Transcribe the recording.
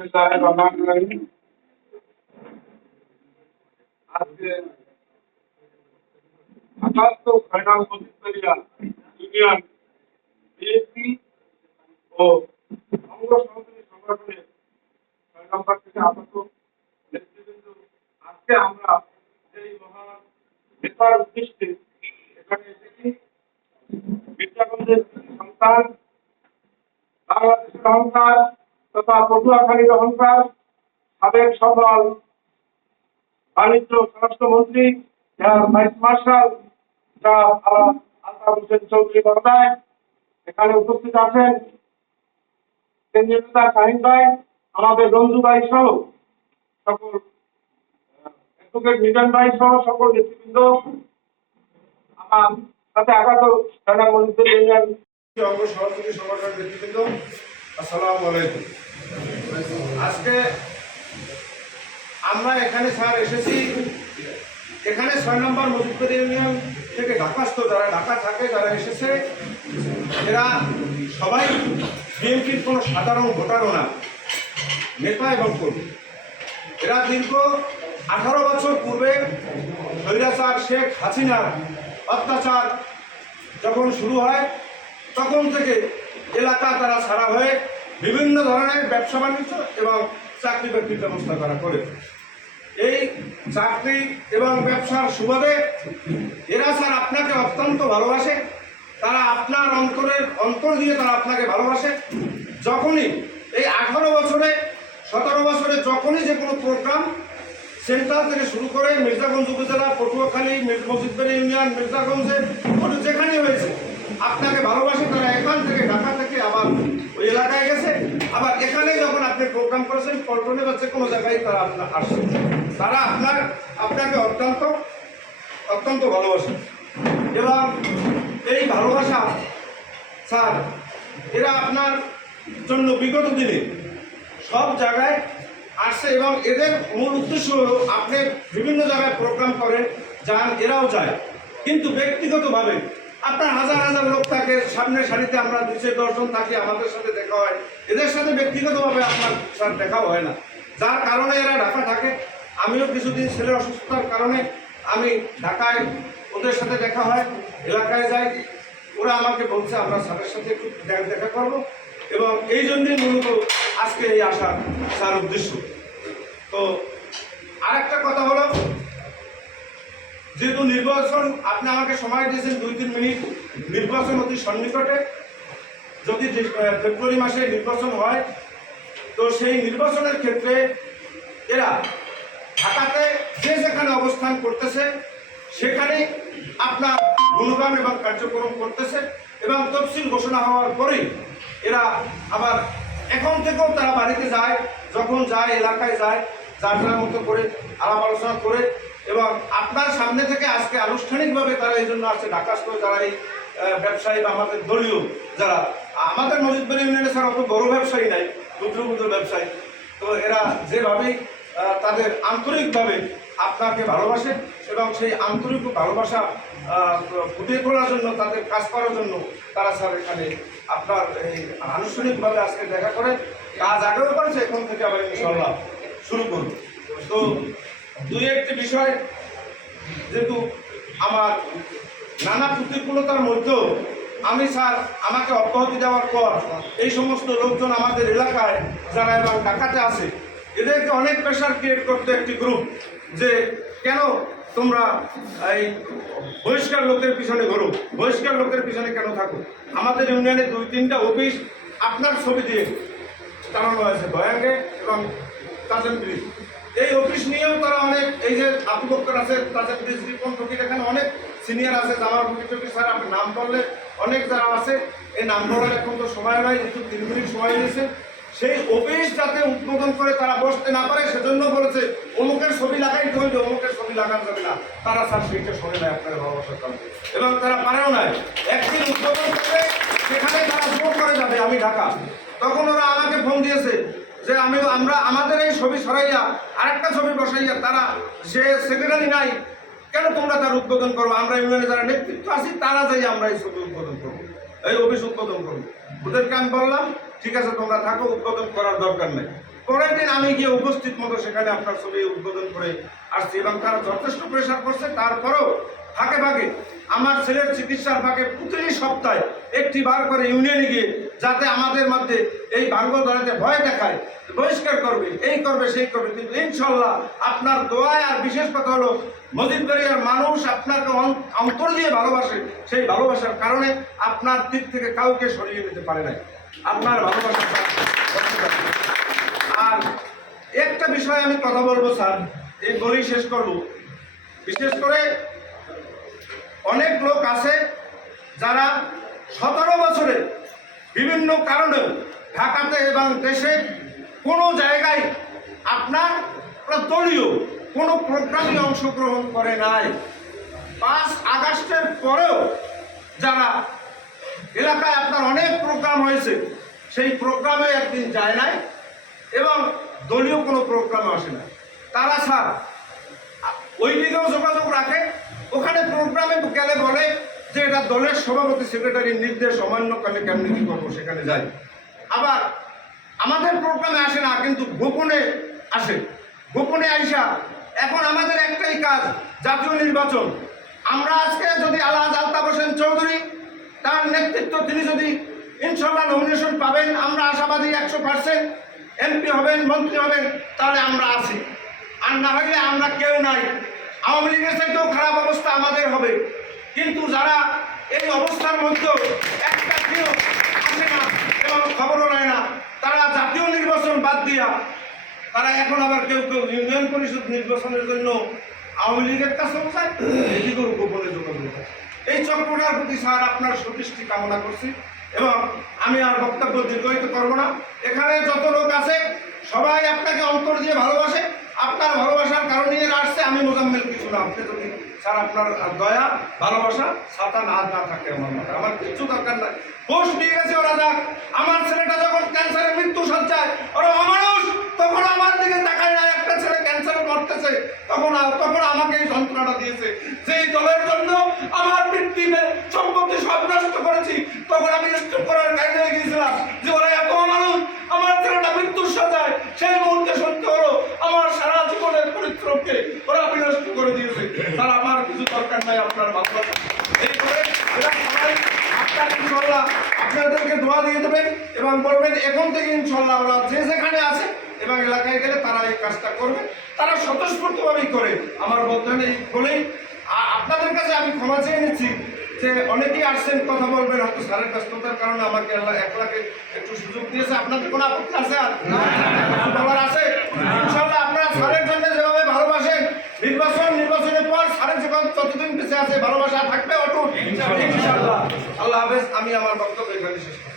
আজকে ৭৮ final মজিদপুরিয়া union BNP ও অঙ্গ সহযোগী সংগঠনের ৬ নম্বর থেকে আপাতত নেতৃবৃন্দ আজকে আমরা এই মহান নেতার উদ্দেশ্যে এখানে এসেছি। মির্জাগঞ্জের সন্তান, বাংলাদেশের অহংকার তথা পটুয়াখালীর অহংকার, সাবেক সফল বাণিজ্য স্বরাষ্ট্রমন্ত্রী ভাইস মার্শাল আলতাফ হোসেন চৌধুরী মহোদয় এখানে উপস্থিত আছেন। কেন্দ্রীয় নেতা শাহিন ভাই, আমাদের রঞ্জু ভাই সহ সকল অ্যাডভোকেট মিজান ভাই সহ সকল নেতৃবৃন্দ, আমার সাথে আগত থানা মন্ত্রী ইউনিয়ন অঙ্গ সহযোগী সংগঠনের নেতৃবৃন্দ, আসসালামু আলাইকুম। আজকে আমরা এখানে স্যার এসেছি, এখানে ৬ নম্বর মজিদপুর ইউনিয়ন থেকে ঢাকাস্থ যারা ঢাকা থাকে যারা এসেছে, এরা সবাই বিএনপির কোনো সাধারণ ভোটারও না, নেতা এবং কর্মী। এরা দীর্ঘ 18 বছর পূর্বে স্বৈরাচার শেখ হাসিনার অত্যাচার যখন শুরু হয় তখন থেকে এলাকা তারা ছাড়া হয়ে বিভিন্ন ধরনের ব্যবসা বাণিজ্য এবং চাকরি বাকরির ব্যবস্থা তারা করে। এই চাকরি এবং ব্যবসার সুবাদে এরা স্যার আপনাকে অত্যন্ত ভালোবাসে, তারা আপনার অন্তর দিয়ে তারা আপনাকে ভালোবাসে। যখনই এই 18 বছরে 17 বছরে যখনই যে কোনো প্রোগ্রাম সেন্ট্রাল থেকে শুরু করে মির্জাগঞ্জ উপজেলা, পটুয়াখালী, মজিদপুর ইউনিয়ন, মির্জাগঞ্জে যেখানে হয়েছে আপনাকে ভালোবাসে। তারা এখান থেকে ঢাকা থেকে আবার ওই এলাকায় গেছে, আবার এখানে যখন আপনি প্রোগ্রাম করেছেন পল্টনে বা যে কোনো জায়গায় তারা আপনার আসছে, তারা আপনাকে অত্যন্ত ভালোবাসে। এবং এই ভালোবাসা স্যার এরা আপনার জন্য বিগত দিনে সব জায়গায় আসছে এবং এদের মূল উদ্দেশ্য হলো আপনি বিভিন্ন জায়গায় প্রোগ্রাম করেন, যান, এরাও যায়, কিন্তু ব্যক্তিগতভাবে আপনার হাজার হাজার লোক থাকে, সামনের সারিতে আমরা 2-10 জন থাকি, আমাদের সাথে দেখা হয়, এদের সাথে ব্যক্তিগতভাবে আপনার স্যার দেখাও হয় না, যার কারণে এরা ঢাকা থাকে। আমিও কিছুদিন ছেলের অসুস্থতার কারণে আমি ঢাকায় ওদের সাথে দেখা হয়, এলাকায় যাই, ওরা আমাকে বলছে আমরা স্যারের সাথে একটু দেখা করবো, এবং এই জন্যই মূলত আজকে এই আসার স্যার উদ্দেশ্য। তো আরেকটা কথা হলো, যেহেতু নির্বাচন আপনি আমাকে সময় দিয়েছেন 2-3 মিনিট, নির্বাচন অতি সন্নিকটে, যদি ফেব্রুয়ারি মাসে নির্বাচন হয় তো সেই নির্বাচনের ক্ষেত্রে এরা ঢাকাতে যে যেখানে অবস্থান করতেছে সেখানে আপনার গুণগান এবং কার্যক্রম করতেছে, এবং তফসিল ঘোষণা হওয়ার পরেই এরা আবার এখন থেকেও তারা বাড়িতে যায়, যখন যায় এলাকায় যায়, যার যার মতো করে আলাপ আলোচনা করে, এবং আপনার সামনে থেকে আজকে আনুষ্ঠানিকভাবে তারা এই জন্য আসছে ঢাকাস্থ যারা এই ব্যবসায়ী বা আমাদের দলীয় যারা, আমাদের মজিদপুর ইউনিয়নে স্যার অত বড় ব্যবসায়ী নাই, ক্ষুদ্র ব্যবসায়ী, তো এরা যেভাবেই তাদের আন্তরিকভাবে আপনাকে ভালোবাসে এবং সেই আন্তরিক ভালোবাসা ফুটিয়ে তোলার জন্য, তাদের কাজ করার জন্য তারা স্যার এখানে আপনার এই আনুষ্ঠানিকভাবে আজকে দেখা করে, কাজ আগেও করেছে, এখন থেকে আবার ইনশাআল্লাহ শুরু করব। তো 2-1টি বিষয়, যেহেতু আমার নানা প্রতিকূলতার মধ্যেও আমি স্যার আমাকে অব্যাহতি দেওয়ার পর এই সমস্ত লোকজন আমাদের এলাকায় যারা এবং ঢাকাতে আছে এদেরকে অনেক প্রেশার ক্রিয়েট করতে একটি গ্রুপ, যে কেন তোমরা এই বহিষ্কার লোকের পিছনে ঘোরো, বহিষ্কার লোকের পিছনে কেন থাকো। আমাদের ইউনিয়নে 2-3টা অফিস আপনার ছবি দিয়ে টানানো হয়েছে, দয়াঙ্গে এবং তাজেন ব্রিজ, এই অফিস নিয়েও তারা অনেক, এই যে আবু বকর আছে, তাজেন ব্রিজ, রিপন ফকির, এখানে অনেক সিনিয়র আছে, জামাল ফকির স্যার আপনি নাম করলে অনেক যারা আছে, এই নাম বলার এখন তো সময় নয়, একটু 3 মিনিট সময় নিয়েছে। সেই অফিস যাতে উদ্বোধন করে তারা বসতে না পারে সেজন্য বলেছে অমুকের ছবি লাগাইতে হইবে, অমুকের ছবি লাগানো যাবে না, তারা স্যার সেইটা শোনে না আপনার ভালোবাসার কারণে, এবং তারা পারেও না। একদিন উদ্বোধন করে সেখানে তারা ফোন করে যাবে আমি ঢাকা, তখন ওরা আমাকে ফোন দিয়েছে যে আমরা আমাদের এই ছবি সরাইয়া আরেকটা ছবি বসাইয়া, তারা সে সেক্রেটারি নাই, কেন তোমরা তার উদ্বোধন করবো, আমরা ইউনিয়নে যারা নেতৃত্ব আছি তারা যাই আমরা এই ছবি উদ্বোধন করবো, এই অফিস উদ্বোধন করবো। ওদেরকে আমি বললাম ঠিক আছে তোমরা থাকো, উদ্বোধন করার দরকার নেই। পরের দিন আমি গিয়ে উপস্থিত মতো সেখানে আপনার ছবি উদ্বোধন করে আসছি এবং তারা যথেষ্ট প্রেশার করছে। তারপরেও ফাঁকে ফাঁকে আমার ছেলের চিকিৎসার ফাঁকে প্রতি সপ্তাহে একটি বার করে ইউনিয়নে গিয়ে যাতে আমাদের মধ্যে এই ভাঙ্গ ধরাতে ভয় দেখায়, বহিষ্কার করবে, এই করবে, সেই করবে, কিন্তু ইনশাল্লাহ আপনার দোয়ায় আর বিশেষ কথা হলো মসজিদবাড়িয়ার মানুষ আপনাকে অন্তর দিয়ে ভালোবাসে। সেই ভালোবাসার কারণে আপনার দিক থেকে কাউকে সরিয়ে নিতে পারে নাই, আপনার ভালোবাসা। আর একটা বিষয়ে আমি কথা বলবো স্যার, এই বলেই শেষ করব। বিশেষ করে অনেক লোক আছে যারা 17 বছরে বিভিন্ন কারণে ঢাকাতে এবং দেশে কোনো জায়গায় আপনার দলীয় কোনো প্রোগ্রামে অংশগ্রহণ করে নাই। 5 আগস্টের পরেও যারা এলাকায় আপনার অনেক প্রোগ্রাম হয়েছে, সেই প্রোগ্রামে একদিন যায় নাই এবং দলীয় কোনো প্রোগ্রামে আসে না। তারা স্যার ওই দিকেও যোগাযোগ রাখে, ওখানে প্রোগ্রামে গেলে বলে যে এটা দলের সভাপতি সেক্রেটারির নির্দেশ অমান্য করলে কেমনি কি করবো, সেখানে যাই। আবার আমাদের প্রোগ্রামে আসে না, কিন্তু গোপনে আসে। গোপনে আইসা এখন আমাদের একটাই কাজ, জাতীয় নির্বাচন। আমরা আজকে যদি আলহাজ আলতাফ হোসেন চৌধুরী তার নেতৃত্ব, তিনি যদি ইনশাল্লাহ নমিনেশন পাবেন, আমরা আশাবাদী 100% এমপি হবেন, মন্ত্রী হবেন, তাহলে আমরা আছি। আর না হলে আমরা কেউ নাই। আওয়ামী লীগের চাইতেও খারাপ অবস্থা আমাদের হবে। কিন্তু যারা এই অবস্থার মধ্যেও একটা কেউ আসে না এবং খবরও নেয় না, তারা জাতীয় নির্বাচন বাদ দিয়া তারা এখন আবার কেউ কেউ ইউনিয়ন পরিষদ নির্বাচনের জন্য আওয়ামী লীগের কাছেও যায়, এদিকেও গোপনে যোগাযোগ করে। এই চক্রটার প্রতি স্যার আপনার সন্তুষ্টি কামনা করছি এবং আমি আর বক্তব্য দীর্ঘায়িত করবো না। এখানে যত লোক আছে সবাই আপনাকে অন্তর দিয়ে ভালোবাসে, আপনার ভালোবাসার কারণে আসছে। আমি মোজাম্মেল কিছু না, আপনি যদি স্যার আপনার দয়া ভালোবাসা সাতা না থাকে আমার মাথায়, আমার কিছু দরকার নাই। পোস্ট নিয়ে গেছে ওরা, যাক। আমার ছেলেটা যখন ক্যান্সারে মৃত্যু সজ্জায়, ওরা অমানুষ, তখন আমার দিকে তাকায় না। একটা ছেলে ক্যান্সারে মরতেছে, তখন আমাকে এই যন্ত্রণাটা দিয়েছে। যেই দলের জন্য আমার পৃথিবীর সম্পত্তি সব নষ্ট করেছি, তখন আমি স্টপ করার কাজে গিয়েছিলাম যে ওরা এত অমানুষ। আমার ছেলেটা মৃত্যুর সজ্জায়, সেই মুহূর্তে সত্য হলো আমার সারা জীবনের পরিশ্রমকে ওরা বিনষ্ট করে দিয়েছে। তার আমার কিছু দরকার নাই, আপনার ভালোবাসা। এই করে এরা সবাই আপনার ইনশাল্লাহ আপনাদেরকে দোয়া দিয়ে দেবেন এবং বলবেন এখন থেকে ইনশাল্লাহ ওরা যে যেখানে আছে এবং এলাকায় গেলে তারা এই কাজটা করবে, তারা স্বতঃস্ফূর্তভাবেই করে। আমার বলতে এই বলেই আপনাদের কাছে আমি ক্ষমা চেয়ে নিচ্ছি যে অনেকেই আসছেন, কথা বলবেন, হয়তো স্যারের ব্যস্ততার কারণে আমাকে একলাকে একটু সুযোগ দিয়েছে। আপনাদের কোনো আপত্তি আছে? আর বলার আছে? ইনশাল্লাহ আপনারা স্যারের জন্য যেভাবে ভালোবাসেন, নির্বাচনের পর স্যারের যখন যতদিন পিছিয়ে আছে ভালোবাসা থাকবে অটুট ইনশাল্লাহ। আল্লাহ হাফেজ। আমি আমার বক্তব্য এখানে শেষ করছি।